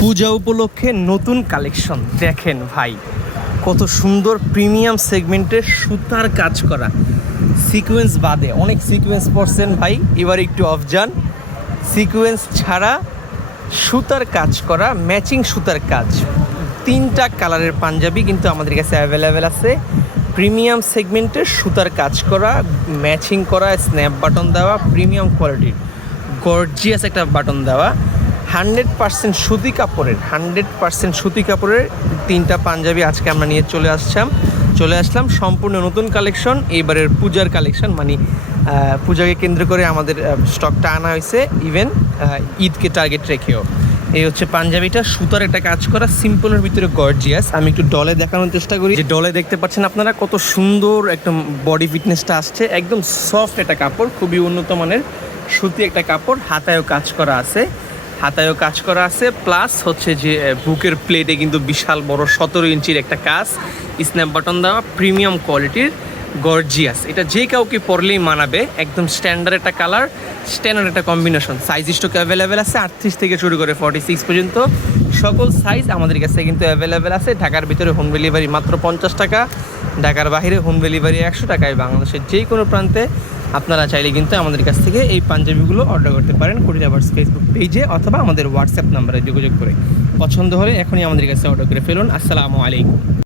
পূজা উপলক্ষে নতুন কালেকশন দেখেন ভাই, কত সুন্দর প্রিমিয়াম সেগমেন্টের সুতার কাজ করা সিকোয়েন্স বাদে। অনেক সিকোয়েন্স পড়ছেন ভাই, এবার একটু অফ যান। সিকোয়েন্স ছাড়া সুতার কাজ করা, ম্যাচিং সুতার কাজ, 3টা কালারের পাঞ্জাবি কিন্তু আমাদের কাছে অ্যাভেলেবেল আছে। প্রিমিয়াম সেগমেন্টের সুতার কাজ করা, ম্যাচিং করা, স্ন্যাপ বাটন দেওয়া, প্রিমিয়াম কোয়ালিটির গর্জিয়াস একটা বাটন দেওয়া, 100% সুতি কাপড়ের 100% সুতি কাপড়ের 3টা পাঞ্জাবি আজকে আমরা নিয়ে চলে আসলাম। সম্পূর্ণ নতুন কালেকশন, এইবারের পূজার কালেকশন, মানে পূজাকে কেন্দ্র করে আমাদের স্টকটা আনা হয়েছে, ইভেন ঈদকে টার্গেট রেখেও। এই হচ্ছে পাঞ্জাবিটা, সুতার একটা কাজ করা, সিম্পলের ভিতরে গর্জিয়াস। আমি একটু ডলে দেখানোর চেষ্টা করি। যে ডলে দেখতে পাচ্ছেন আপনারা কত সুন্দর একদম বডি ফিটনেসটা আসছে, একদম সফট একটা কাপড়, খুবই উন্নত মানের সুতি একটা কাপড়। হাতায়ও কাজ করা আছে, প্লাস হচ্ছে যে বুকের প্লেটে কিন্তু বিশাল বড় 17 ইঞ্চির একটা কাজ, স্ন্যাপ বাটন দেওয়া, প্রিমিয়াম কোয়ালিটির গর্জিয়াস। এটা যে কাউকে পরলেই মানাবে, একদম স্ট্যান্ডার্ড একটা কালার, স্ট্যান্ডার্ড একটা কম্বিনেশন। সাইজ স্টক অ্যাভেলেবেল আছে 38 থেকে শুরু করে 46 পর্যন্ত সকল সাইজ আমাদের কাছে কিন্তু অ্যাভেলেবেল আছে। ঢাকার ভিতরে হোম ডেলিভারি মাত্র 50 টাকা, ঢাকার বাইরে হোম ডেলিভারি 100 টাকায়। বাংলাদেশের যে কোনো প্রান্তে আপনারা চাইলে কিন্তু আমাদের কাছ থেকে এই পাঞ্জাবিগুলো অর্ডার করতে পারেন কুরিয়ার ফেসবুক পেজে অথবা আমাদের হোয়াটসঅ্যাপ নাম্বারে যোগাযোগ করে। পছন্দ হলে এখনই আমাদের কাছে অর্ডার করে ফেলুন। আসসালামু আলাইকুম।